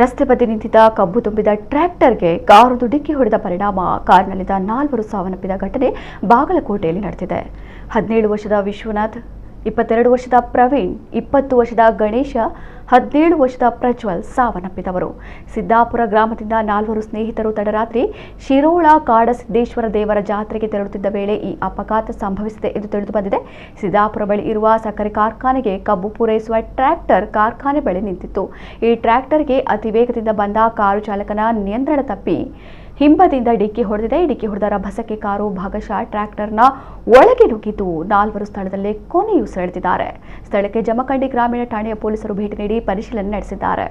ರಸ್ತೆ ಬದಿ ನಿಂತಿದ್ದ ಕಬ್ಬು ತುಂಬಿದ ಟ್ರ್ಯಾಕ್ಟರ್ಗೆ ಕಾರೊಂದು ಡಿಕ್ಕಿ ಹೊಡೆದ ಪರಿಣಾಮ ಕಾರಿನಲ್ಲಿದ್ದ 4 ಸಾವನ್ನಪ್ಪಿದ ಘಟನೆ ಬಾಗಲಕೋಟೆಯಲ್ಲಿ ನಡೆದಿದೆ. 17 ವರ್ಷದ ವಿಶ್ವನಾಥ್, 22 ವರ್ಷದ ಪ್ರವೀಣ್, 20 ವರ್ಷದ ಗಣೇಶ, 17 ವರ್ಷದ ಪ್ರಜ್ವಲ್ ಸಾವನ್ನಪ್ಪಿದವರು. ಸಿದ್ದಾಪುರ ಗ್ರಾಮದಿಂದ 4 ಸ್ನೇಹಿತರು ತಡರಾತ್ರಿ ಶಿರೋಳ ಕಾಡಸಿದ್ದೇಶ್ವರ ದೇವರ ಜಾತ್ರೆಗೆ ತೆರಳುತ್ತಿದ್ದ ವೇಳೆ ಈ ಅಪಘಾತ ಸಂಭವಿಸಿದೆ ಎಂದು ತಿಳಿದುಬಂದಿದೆ. ಸಿದ್ದಾಪುರ ಬಳಿ ಇರುವ ಸಕ್ಕರೆ ಕಾರ್ಖಾನೆಗೆ ಕಬ್ಬು ಪೂರೈಸುವ ಟ್ರ್ಯಾಕ್ಟರ್ ಕಾರ್ಖಾನೆ ಬಳಿ ನಿಂತಿತ್ತು. ಈ ಟ್ರ್ಯಾಕ್ಟರ್ಗೆ ಅತಿ ವೇಗದಿಂದ ಬಂದ ಕಾರು ಚಾಲಕನ ನಿಯಂತ್ರಣ ತಪ್ಪಿ ಹಿಂಬದಿಯಿಂದ ಡಿಕ್ಕಿ ಹೊಡೆದಿದೆ. ಡಿಕ್ಕಿ ಹೊಡೆದ ರಭಸಕ್ಕೆ ಕಾರು ಭಾಗಶಃ ಟ್ರ್ಯಾಕ್ಟರ್ನ ಒಳಗೆ ನುಗ್ಗಿದ್ದು 4 ಸ್ಥಳದಲ್ಲೇ ಕೊನೆಯುಸಿರೆಳೆದಿದ್ದಾರೆ. ಸ್ಥಳಕ್ಕೆ ಜಮಖಂಡಿ ಗ್ರಾಮೀಣ ಠಾಣೆಯ ಪೊಲೀಸರು ಭೇಟಿ ನೀಡಿ ಪರಿಶೀಲನೆ ನಡೆಸಿದ್ದಾರೆ.